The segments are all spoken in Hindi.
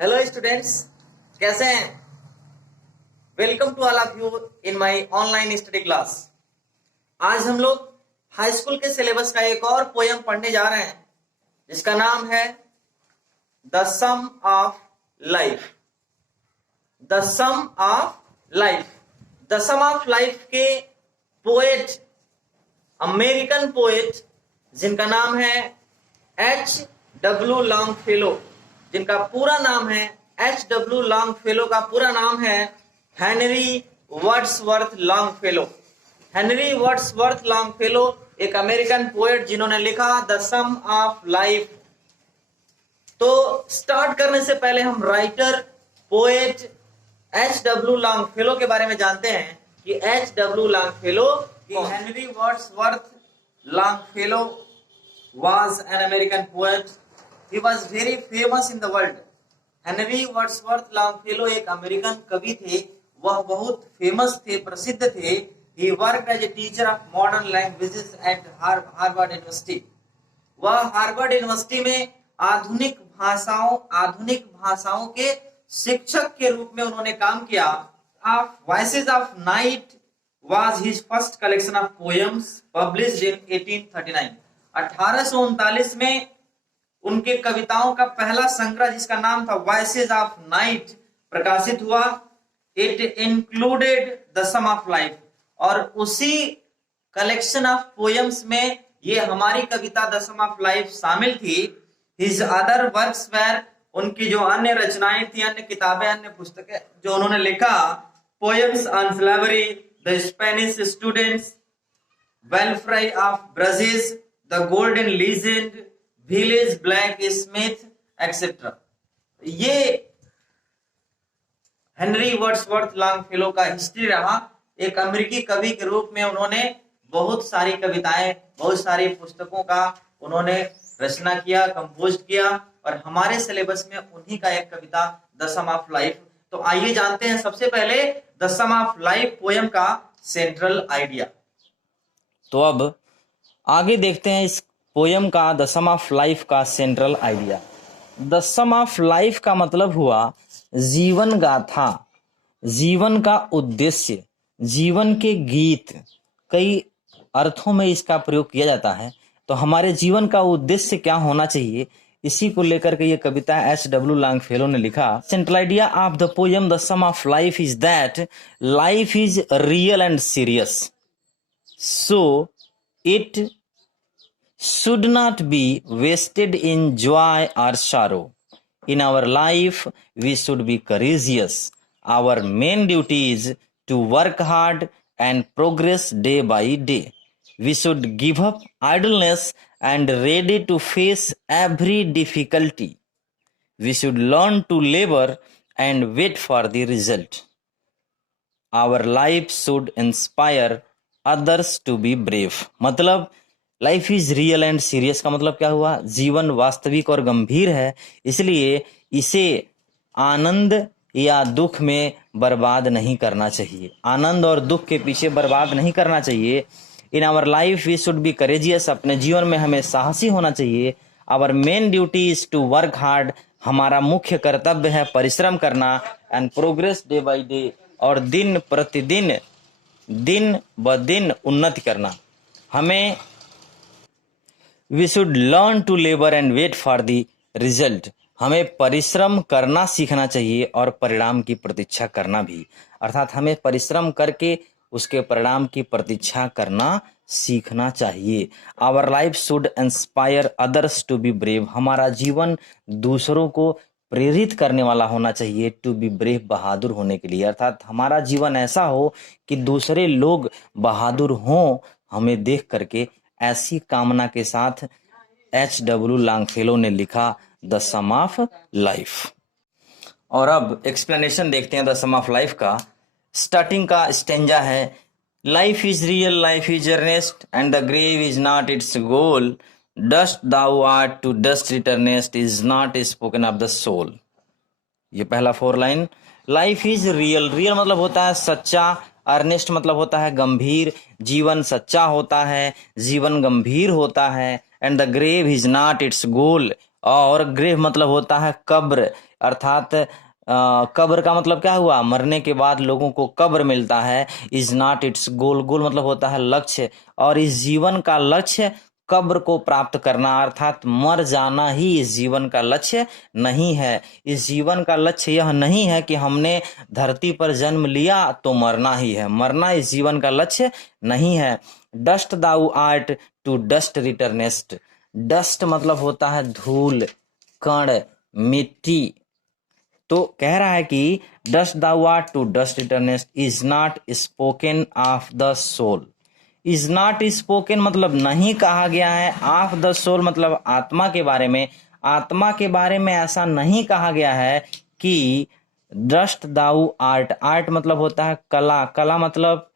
हेलो स्टूडेंट्स, कैसे हैं? Welcome to all of you in my online study class. आज हम लोग हाई स्कूल के सिलेबस का एक और पोयम पढ़ने जा रहे हैं जिसका नाम है the sum of life. The sum of life. The sum of life के पोएट, अमेरिकन पोएट जिनका नाम है H.W. लॉन्गफेलो, जिनका पूरा नाम है H.W. लॉन्गफेलो का पूरा नाम है Henry Wordsworth Longfellow. Henry Wordsworth Longfellow एक अमेरिकन पोएट जिन्होंने लिखा द सम ऑफ लाइफ। तो स्टार्ट करने से पहले हम राइटर पोएट H.W. लॉन्गफेलो के बारे में जानते हैं कि H.W. Longfellow Henry Wordsworth Longfellow was an American poet. He was very famous in the world. Henry Wordsworth Longfellow एक अमेरिकन कवि थे, वह बहुत फेमस थे, प्रसिद्ध थे। He worked as a teacher of modern languages at Harvard University. वह हार्वर्ड यूनिवर्सिटी में आधुनिक भाषाओं के शिक्षक के रूप में उन्होंने काम किया। Voices of Night was his first collection of poems published in 1839. 1839 में उनके कविताओं का पहला संग्रह जिसका नाम था वॉइसेस ऑफ नाइट प्रकाशित हुआ। It included the sum of life, और उसी कलेक्शन ऑफ पोएम्स में ये हमारी कविता द सम ऑफ लाइफ शामिल थी। हिज अदर वर्क्स वेर, उनकी जो अन्य रचनाएं थी, अन्य किताबें, अन्य पुस्तकें जो उन्होंने लिखा, poems on slavery, the Spanish students, belfry of Bruges, the golden legend, village blacksmith etcetera. ये हेनरी वर्ड्सवर्थ लॉन्गफेलो का हिस्ट्री रहा। एक अमेरिकी कवि के रूप में उन्होंने बहुत सारी कविताएं, बहुत सारी पुस्तकों का उन्होंने रचना किया, कंपोज किया, और हमारे सिलेबस में उन्हीं का एक कविता द सम ऑफ लाइफ। तो आइए जानते हैं सबसे पहले the sum of life poem का सेंट्रल आइडिया। तो अब आगे देखते हैं इस पोयम का द सम ऑफ लाइफ का central idea. The sum of life का मतलब हुआ जीवन गाथा, जीवन का उद्देश्य, जीवन के गीत। कई अर्थों में इसका प्रयोग किया जाता है। तो हमारे जीवन का उद्देश्य क्या होना चाहिए, इसी को लेकर के ये कविता H.W. लॉन्गफेलो ने लिखा। Central idea of the poem the sum of life is that life is real and serious, so it should not be wasted in joy or sorrow. In our life, we should be courageous. Our main duty is to work hard and progress day by day. We should give up idleness and ready to face every difficulty. We should learn to labor and wait for the result. Our life should inspire others to be brave. मतलब life is real and serious का मतलब क्या हुआ, जीवन वास्तविक और गंभीर है, इसलिए इसे आनंद या दुख में बर्बाद नहीं करना चाहिए, आनंद और दुख के पीछे बर्बाद नहीं करना चाहिए। In our life we should be courageous, अपने जीवन में हमें साहसी होना चाहिए। Our main duty is to work hard, हमारा मुख्य कर्तव्य है परिश्रम करना। And progress day by day, और दिन प्रतिदिन, दिन ब दिन उन्नति करना। हमें we should learn to labour and wait for the result, हमें परिश्रम करना सीखना चाहिए और परिणाम की प्रतीक्षा करना भी, अर्थात हमें परिश्रम करके उसके परिणाम की प्रतीक्षा करना सीखना चाहिए। Our life should inspire others to be brave, हमारा जीवन दूसरों को प्रेरित करने वाला होना चाहिए। टू बी ब्रेव, बहादुर होने के लिए, अर्थात हमारा जीवन ऐसा हो कि दूसरे लोग बहादुर हों हमें देख करके। ऐसी कामना के साथ H.W. लॉन्गफेलो ने लिखा द सम ऑफ लाइफ। और अब एक्सप्लेनेशन देखते हैं द सम ऑफ लाइफ का। स्टार्टिंग का स्टेंजा है, life is real, life is earnest, and the grave is not its goal, dust thou art to dust returnest is not spoken of the soul। ये पहला 4 line. Life is real, real मतलब होता है सच्चा, अर्नेस्ट मतलब होता है गंभीर, जीवन सच्चा होता है, जीवन गंभीर होता है। And the grave is not its goal, और ग्रेव मतलब होता है कब्र, अर्थात कब्र का मतलब क्या हुआ, मरने के बाद लोगों को कब्र मिलता है। इज नॉट इट्स गोल, गोल मतलब होता है लक्ष्य, और इस जीवन का लक्ष्य कब्र को प्राप्त करना, अर्थात मर जाना ही इस जीवन का लक्ष्य नहीं है। इस जीवन का लक्ष्य यह नहीं है कि हमने धरती पर जन्म लिया तो मरना ही है, मरना इस जीवन का लक्ष्य नहीं है। Dust thou art to dust returnest, dust मतलब होता है धूल, कण, मिट्टी। तो कह रहा है कि dust thou art to dust returnest is not spoken of the soul. Is not spoken मतलब नहीं कहा गया है, ऑफ द सोल मतलब आत्मा के बारे में, आत्मा के बारे में ऐसा नहीं कहा गया है कि डस्ट दाउ आर्ट, आर्ट मतलब होता है कला, कला मतलब,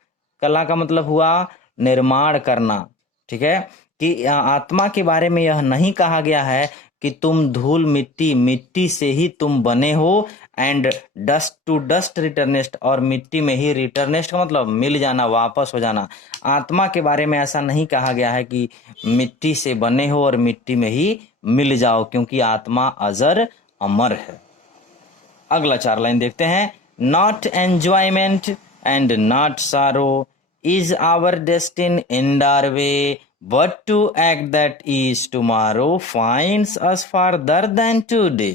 कला का मतलब हुआ निर्माण करना, ठीक है, कि आत्मा के बारे में यह नहीं कहा गया है कि तुम धूल मिट्टी, मिट्टी से ही तुम बने हो, and dust to dust returnest, और मिट्टी में ही रिटर्नेस्ट का मतलब मिल जाना, वापस हो जाना। आत्मा के बारे में ऐसा नहीं कहा गया है कि मिट्टी से बने हो और मिट्टी में ही मिल जाओ, क्योंकि आत्मा अजर अमर है। अगला 4 लाइन देखते हैं। Not enjoyment and not sorrow is our destined in our way, but to act that is tomorrow finds us farther than today।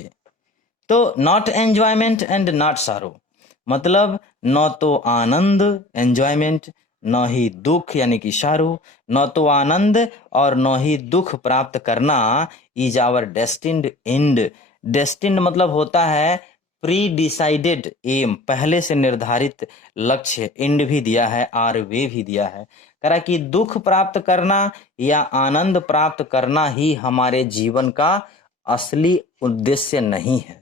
तो नॉट एंजॉयमेंट एंड नॉट सारो मतलब न तो आनंद एंजॉयमेंट, न ही दुख यानी कि सारो, न तो आनंद और न ही दुख प्राप्त करना is our destined end. Destined मतलब होता है प्री डिसाइडेड एम, पहले से निर्धारित लक्ष्य, एंड भी दिया है और वे भी दिया है। करा कि दुख प्राप्त करना या आनंद प्राप्त करना ही हमारे जीवन का असली उद्देश्य नहीं है,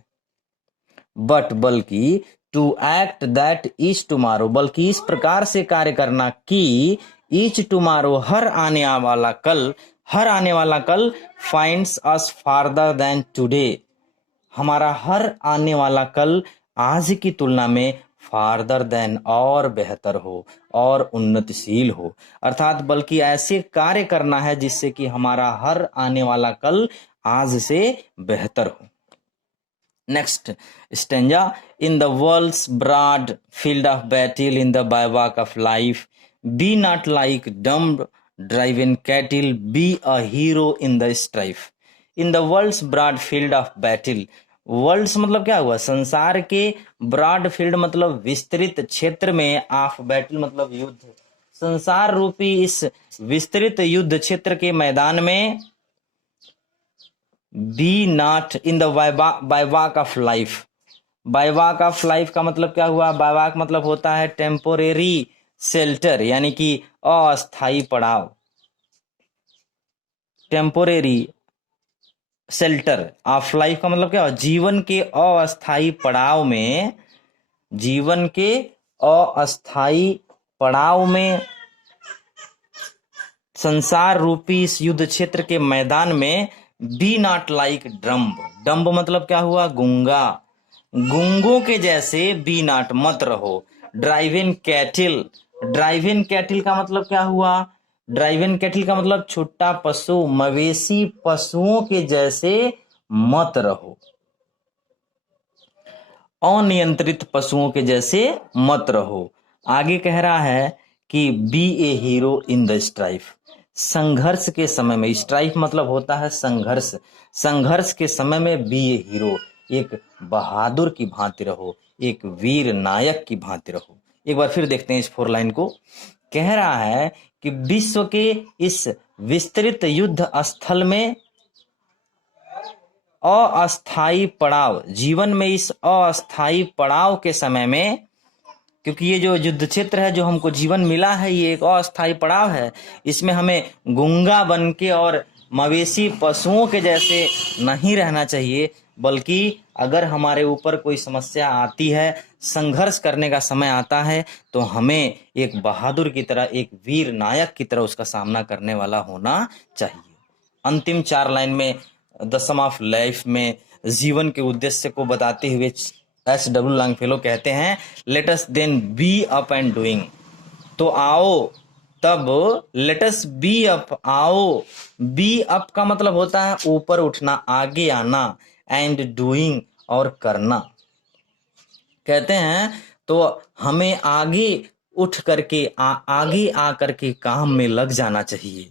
बट बल्कि to act that each tomorrow, बल्कि इस प्रकार से कार्य करना कि ईच टुमारो हर आने वाला कल, हर आने वाला कल फाइंड्स अस फार्दर देन टुडे, हमारा हर आने वाला कल आज की तुलना में फार्दर देन और बेहतर हो और उन्नतिशील हो, अर्थात बल्कि ऐसे कार्य करना है जिससे कि हमारा हर आने वाला कल आज से बेहतर हो। Next stanza. In the world's broad field of battle in the bivouac of life, be not like dumb driven cattle, be a hero in the strife. In the world's broad field of battle, world's मतलब क्या हुआ, संसार के, ब्रॉड फील्ड मतलब विस्तृत क्षेत्र में, ऑफ बैटल मतलब युद्ध, संसार रूपी इस विस्तृत युद्ध क्षेत्र के मैदान में, be not in the bivouac of life. Bivouac of life का मतलब क्या हुआ, बायवॉक मतलब होता है टेम्पोरेरी शेल्टर यानी कि अस्थाई पड़ाव, टेम्पोरेरी शेल्टर ऑफ लाइफ का मतलब क्या हो, जीवन के अस्थाई पड़ाव में, जीवन के अस्थाई पड़ाव में, संसार रूपी इस युद्ध क्षेत्र के मैदान में, बी नॉट लाइक ड्रम्ब, डम्ब मतलब क्या हुआ, गूंगा, गूंगों के जैसे बी नॉट मत रहो, ड्राइव इन कैटिल, ड्राइव इन कैटिल का मतलब क्या हुआ, ड्राइव इन कैटिल का मतलब छुट्टा पशु, मवेशी पशुओं के जैसे मत रहो, अनियंत्रित पशुओं के जैसे मत रहो। आगे कह रहा है कि be a hero in the strife, संघर्ष के समय में, स्ट्राइफ मतलब होता है संघर्ष, संघर्ष के समय में बी ए हीरो, एक बहादुर की भांति रहो, एक वीर नायक की भांति रहो। एक बार फिर देखते हैं इस 4 लाइन को। कह रहा है कि विश्व के इस विस्तृत युद्ध स्थल में अस्थाई पड़ाव, जीवन में इस अस्थाई पड़ाव के समय में, क्योंकि ये जो युद्ध क्षेत्र है जो हमको जीवन मिला है ये एक अस्थाई पड़ाव है, इसमें हमें गूंगा बन के और मवेशी पशुओं के जैसे नहीं रहना चाहिए, बल्कि अगर हमारे ऊपर कोई समस्या आती है, संघर्ष करने का समय आता है, तो हमें एक बहादुर की तरह, एक वीर नायक की तरह उसका सामना करने वाला होना चाहिए। अंतिम 4 लाइन में द सम ऑफ लाइफ में जीवन के उद्देश्य को बताते हुए एस.डब्ल्यू. लॉन्गफेलो कहते हैं, let us then be up and doing, तो आओ तब लेटस बी अप, आओ। बी अप का मतलब होता है ऊपर उठना, आगे आना, एंड डूइंग और करना। कहते हैं तो हमें आगे उठ करके आगे आ करके काम में लग जाना चाहिए।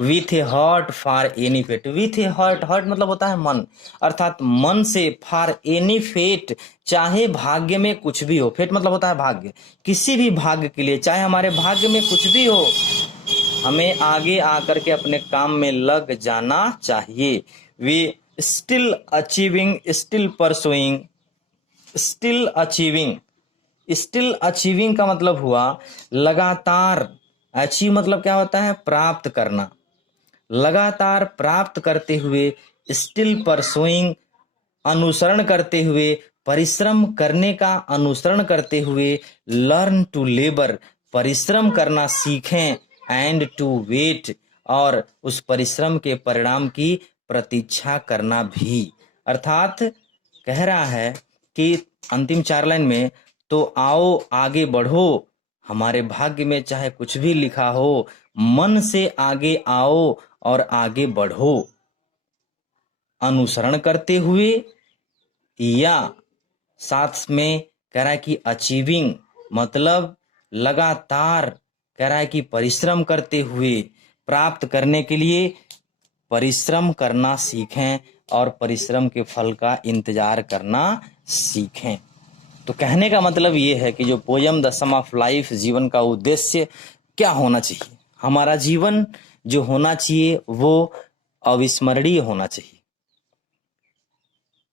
With a heart for any fate, with a heart, heart मतलब होता है मन, अर्थात मन से, फॉर एनी फेट, चाहे भाग्य में कुछ भी हो। फेट मतलब होता है भाग्य, किसी भी भाग्य के लिए, चाहे हमारे भाग्य में कुछ भी हो, हमें आगे आकर के अपने काम में लग जाना चाहिए। We still achieving, still pursuing, still achieving. Still achieving का मतलब हुआ लगातार, अचीव मतलब क्या होता है, प्राप्त करना, लगातार प्राप्त करते हुए, स्टिल परसुइंग अनुसरण करते हुए, परिश्रम करने का अनुसरण करते हुए, लर्न टू लेबर परिश्रम करना सीखें, एंड टू वेट और उस परिश्रम के परिणाम की प्रतीक्षा करना भी। अर्थात कह रहा है कि अंतिम 4 लाइन में, तो आओ आगे बढ़ो, हमारे भाग्य में चाहे कुछ भी लिखा हो, मन से आगे आओ और आगे बढ़ो, अनुसरण करते हुए, या साथ में कह रहा है कि अचीविंग मतलब लगातार, कह रहा है कि परिश्रम करते हुए, प्राप्त करने के लिए परिश्रम करना सीखें और परिश्रम के फल का इंतजार करना सीखें। तो कहने का मतलब ये है कि जो poem the sum of life, जीवन का उद्देश्य क्या होना चाहिए, हमारा जीवन जो होना चाहिए वो अविस्मरणीय होना चाहिए।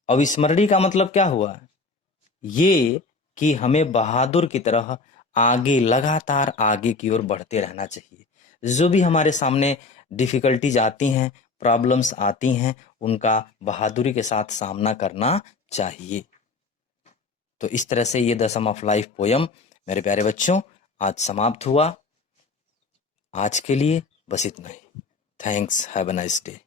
अविस्मरणीय का मतलब क्या हुआ, ये कि हमें बहादुर की तरह आगे, लगातार आगे की ओर बढ़ते रहना चाहिए। जो भी हमारे सामने डिफिकल्टीज आती हैं, प्रॉब्लम्स आती हैं, उनका बहादुरी के साथ सामना करना चाहिए। तो इस तरह से ये the sum of life poem मेरे प्यारे बच्चों आज समाप्त हुआ। आज के लिए बस इतना ही। Thanks, have a nice day.